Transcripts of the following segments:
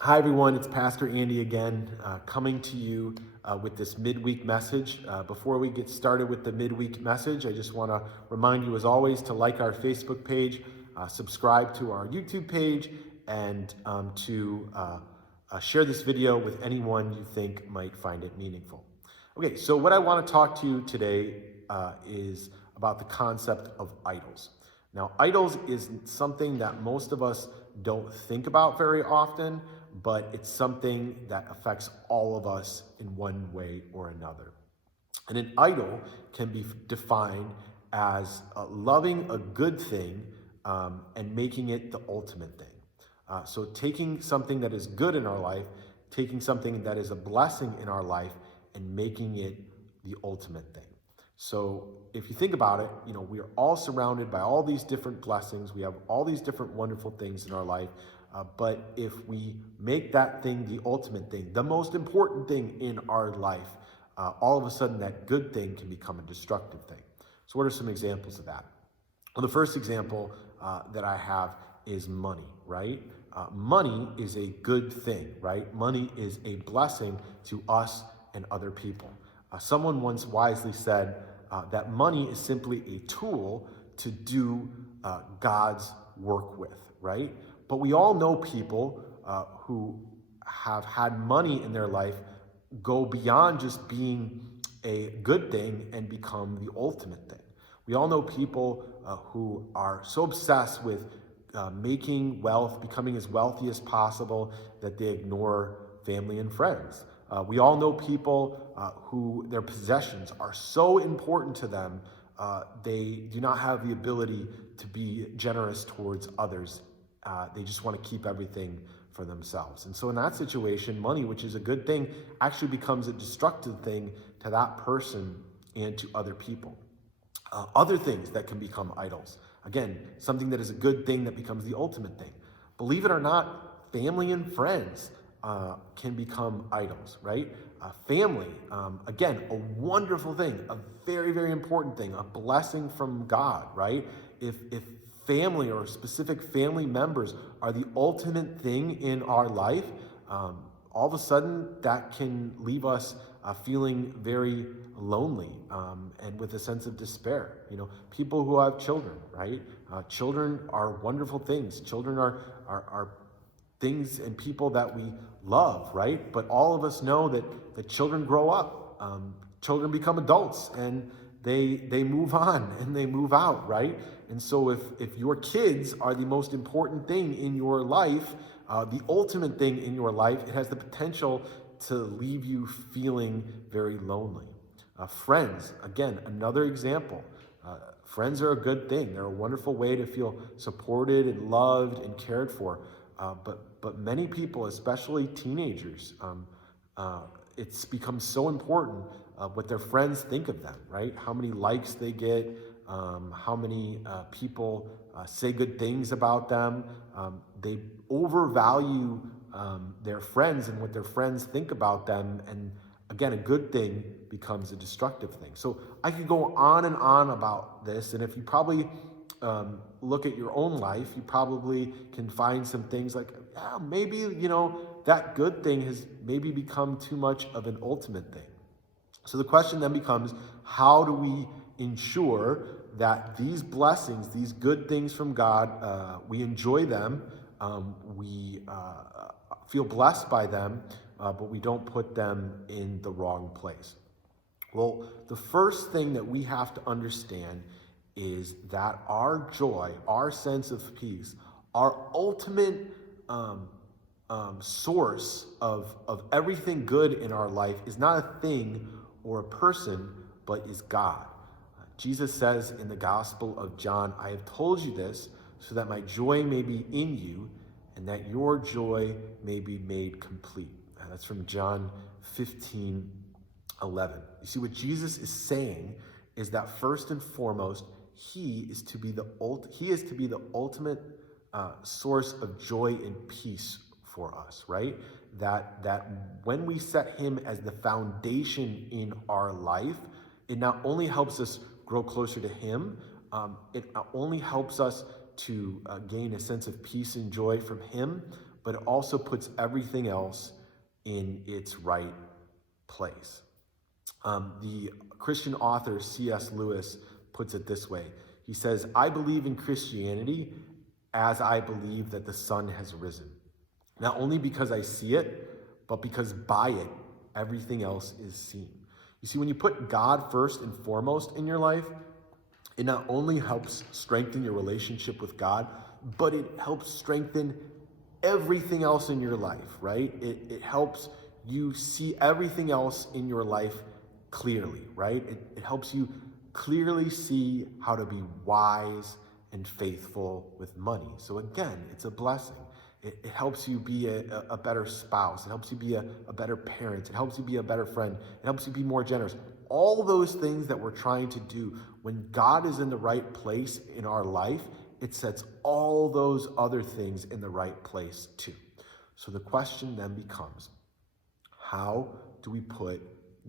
Hi, everyone. It's Pastor Andy again, coming to you with this midweek message. Before we get started with the midweek message, I just want to remind you, as always, to like our Facebook page, subscribe to our YouTube page, and to share this video with anyone you think might find it meaningful. Okay, so what I want to talk to you today is about the concept of idols. Now, idols is something that most of us don't think about very often, but it's something that affects all of us in one way or another. And an idol can be defined as loving a good thing and making it the ultimate thing. So, taking something that is good in our life, taking something that is a blessing in our life, and making it the ultimate thing. So, if you think about it, we are all surrounded by all these different blessings. We have all these different wonderful things in our life. But if we make that thing the ultimate thing, the most important thing in our life, all of a sudden that good thing can become a destructive thing. So, what are some examples of that? Well, the first example that I have is money, right? Money is a good thing, right? Money is a blessing to us and other people. Someone once wisely said that money is simply a tool to do God's work with, right? But we all know people who have had money in their life go beyond just being a good thing and become the ultimate thing. We all know people who are so obsessed with making wealth, becoming as wealthy as possible, that they ignore family and friends. We all know people who their possessions are so important to them, they do not have the ability to be generous towards others. They just want to keep everything for themselves. And so in that situation, money, which is a good thing, actually becomes a destructive thing to that person and to other people. Other things that can become idols. Again, something that is a good thing that becomes the ultimate thing. Believe it or not, family and friends can become idols, right? Family, again, a wonderful thing, a very, very important thing, a blessing from God, right? If family or specific family members are the ultimate thing in our life, all of a sudden that can leave us feeling very lonely and with a sense of despair. People who have children, right? Children are wonderful things. Children are things and people that we love, right? But all of us know that children grow up, children become adults, and they move on and they move out, right? And so if your kids are the most important thing in your life, the ultimate thing in your life, it has the potential to leave you feeling very lonely. Friends, again, another example. Friends are a good thing. They're a wonderful way to feel supported and loved and cared for. But many people, especially teenagers, it's become so important what their friends think of them, right? How many likes they get, how many people say good things about them. They overvalue their friends and what their friends think about them. And again, a good thing becomes a destructive thing. So I could go on and on about this. And if you probably look at your own life, you probably can find some things like, yeah, maybe, that good thing has maybe become too much of an ultimate thing. So the question then becomes, how do we ensure that these blessings, these good things from God, we enjoy them, we feel blessed by them, but we don't put them in the wrong place? Well, the first thing that we have to understand is that our joy, our sense of peace, our ultimate source of everything good in our life is not a thing or a person, but is God. Jesus says in the Gospel of John, I have told you this so that my joy may be in you and that your joy may be made complete. That's from John 15:11. You see, what Jesus is saying is that first and foremost, he is to be the ultimate source of joy and peace for us, right? That when we set him as the foundation in our life, it not only helps us grow closer to him, it not only helps us to gain a sense of peace and joy from him, but it also puts everything else in its right place. The Christian author C.S. Lewis puts it this way. He says, "I believe in Christianity as I believe that the sun has risen. Not only because I see it, but because by it, everything else is seen." You see, when you put God first and foremost in your life, it not only helps strengthen your relationship with God, but it helps strengthen everything else in your life, right? It helps you see everything else in your life clearly, right? It helps you clearly see how to be wise and faithful with money. So again, it's a blessing. It helps you be a better spouse. It helps you be a better parent. It helps you be a better friend. It helps you be more generous. All those things that we're trying to do, when God is in the right place in our life, it sets all those other things in the right place too. So the question then becomes, how do we put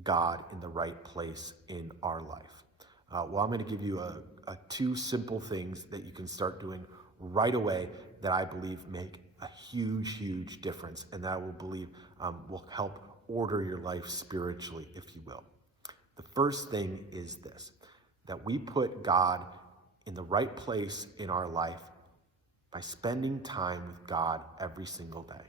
God in the right place in our life? Well, I'm going to give you two simple things that you can start doing right away that I believe make a huge difference, and that I will believe will help order your life spiritually, if you will. The first thing is this, that we put God in the right place in our life by spending time with God every single day.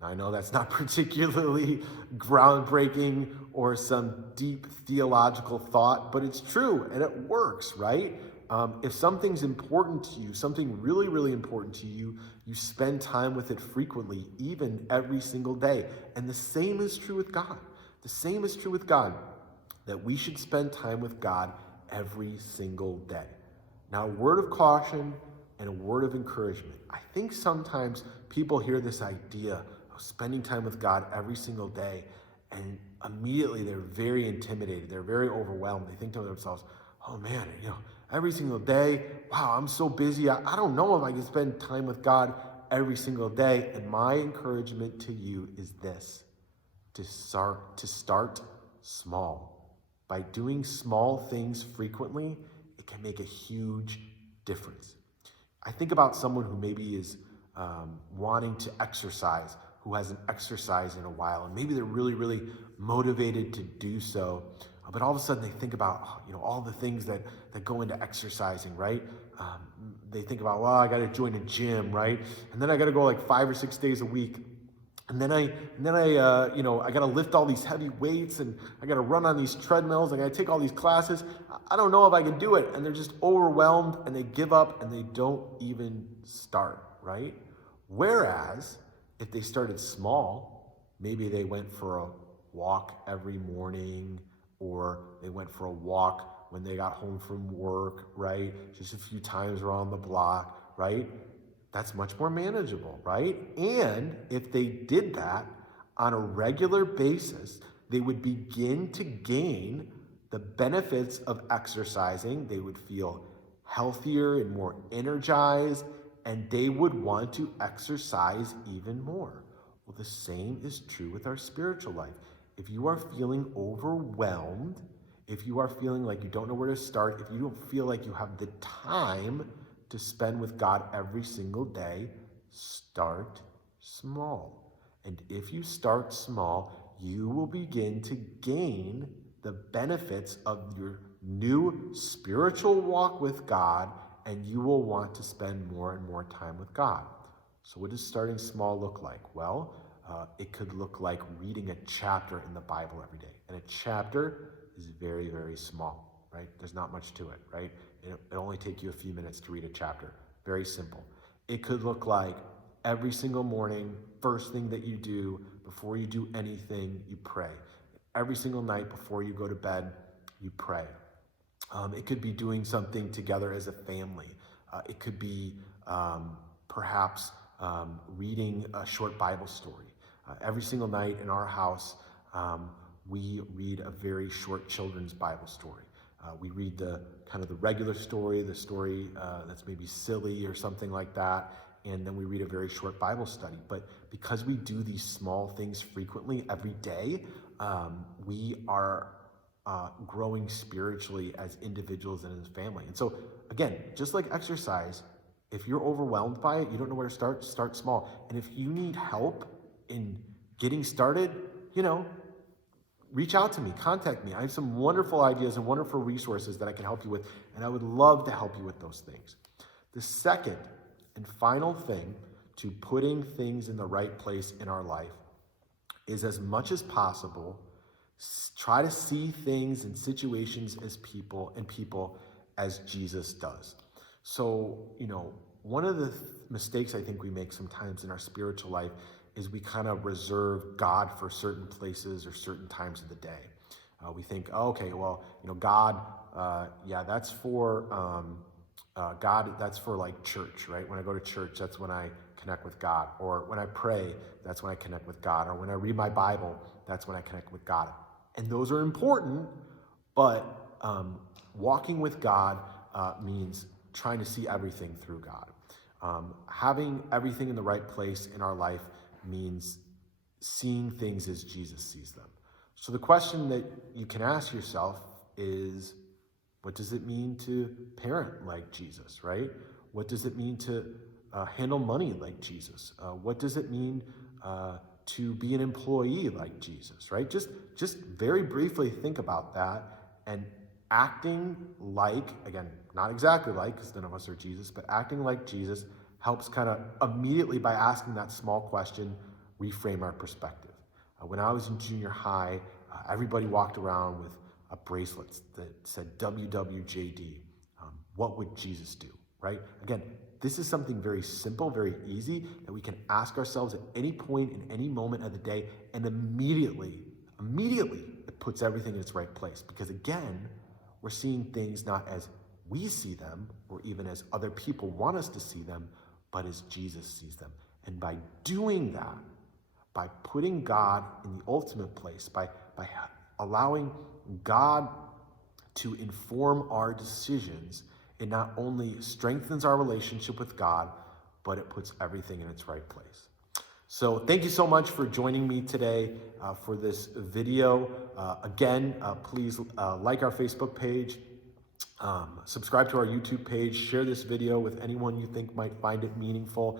Now, I know that's not particularly groundbreaking or some deep theological thought, but it's true and it works, right? If something's important to you, something really important to you, you spend time with it frequently, even every single day. And the same is true with God. The same is true with God, that we should spend time with God every single day. Now, a word of caution and a word of encouragement. I think sometimes people hear this idea of spending time with God every single day, and immediately they're very intimidated. They're very overwhelmed. They think to themselves, oh man, every single day, wow, I'm so busy. I don't know if I can spend time with God every single day. And my encouragement to you is this, to start small. By doing small things frequently, it can make a huge difference. I think about someone who maybe is wanting to exercise, who hasn't exercised in a while, and maybe they're really motivated to do so, but all of a sudden they think about all the things that go into exercising, right? They think about, well, I got to join a gym, right? And then I got to go like 5 or 6 days a week. And then I got to lift all these heavy weights, and I got to run on these treadmills. I got to take all these classes. I don't know if I can do it. And they're just overwhelmed, and they give up, and they don't even start, right? Whereas if they started small, maybe they went for a walk every morning, or they went for a walk when they got home from work, right? Just a few times around the block, right? That's much more manageable, right? And if they did that on a regular basis, they would begin to gain the benefits of exercising. They would feel healthier and more energized, and they would want to exercise even more. Well, the same is true with our spiritual life. If you are feeling overwhelmed, if you are feeling like you don't know where to start, if you don't feel like you have the time to spend with God every single day, start small. And if you start small, you will begin to gain the benefits of your new spiritual walk with God, and you will want to spend more and more time with God. So what does starting small look like? Well, it could look like reading a chapter in the Bible every day. And a chapter is very small, right? There's not much to it, right? It'll only take you a few minutes to read a chapter. Very simple. It could look like every single morning, first thing that you do, before you do anything, you pray. Every single night before you go to bed, you pray. It could be doing something together as a family. It could be perhaps reading a short Bible story. Every single night in our house, we read a very short children's Bible story. We read the regular story, the story that's maybe silly or something like that, and then we read a very short Bible study. But because we do these small things frequently every day, we are growing spiritually as individuals and as family. And so, again, just like exercise, If you're overwhelmed by it, you don't know where to start small. And if you need help in getting started, reach out to me, contact me. I have some wonderful ideas and wonderful resources that I can help you with, and I would love to help you with those things. The second and final thing to putting things in the right place in our life is, as much as possible, try to see things and situations as people as Jesus does. So, one of the mistakes I think we make sometimes in our spiritual life is we kind of reserve God for certain places or certain times of the day. We think, okay, well, God, that's for God. That's for like church, right? When I go to church, that's when I connect with God. Or when I pray, that's when I connect with God. Or when I read my Bible, that's when I connect with God. And those are important, but walking with God means trying to see everything through God. Having everything in the right place in our life means seeing things as Jesus sees them. So the question that you can ask yourself is, what does it mean to parent like Jesus, right? What does it mean to handle money like Jesus? What does it mean to be an employee like Jesus, right? Just very briefly think about that, and acting like, again, not exactly like, because none of us are Jesus, but acting like Jesus helps kind of immediately, by asking that small question, reframe our perspective. When I was in junior high, everybody walked around with a bracelet that said WWJD. What would Jesus do, right? Again, this is something very simple, very easy, that we can ask ourselves at any point in any moment of the day, and immediately, it puts everything in its right place. Because again, we're seeing things not as we see them, or even as other people want us to see them, but as Jesus sees them. And by doing that, by putting God in the ultimate place, by allowing God to inform our decisions, it not only strengthens our relationship with God, but it puts everything in its right place. So thank you so much for joining me today for this video. Again, please like our Facebook page, subscribe to our YouTube page, share this video with anyone you think might find it meaningful.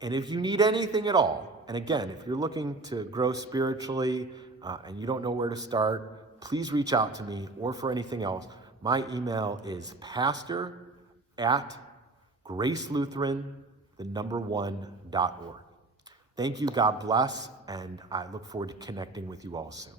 And if you need anything at all, and again, if you're looking to grow spiritually and you don't know where to start, please reach out to me, or for anything else. My email is pastor@gracelutheran1.org. Thank you, God bless, and I look forward to connecting with you all soon.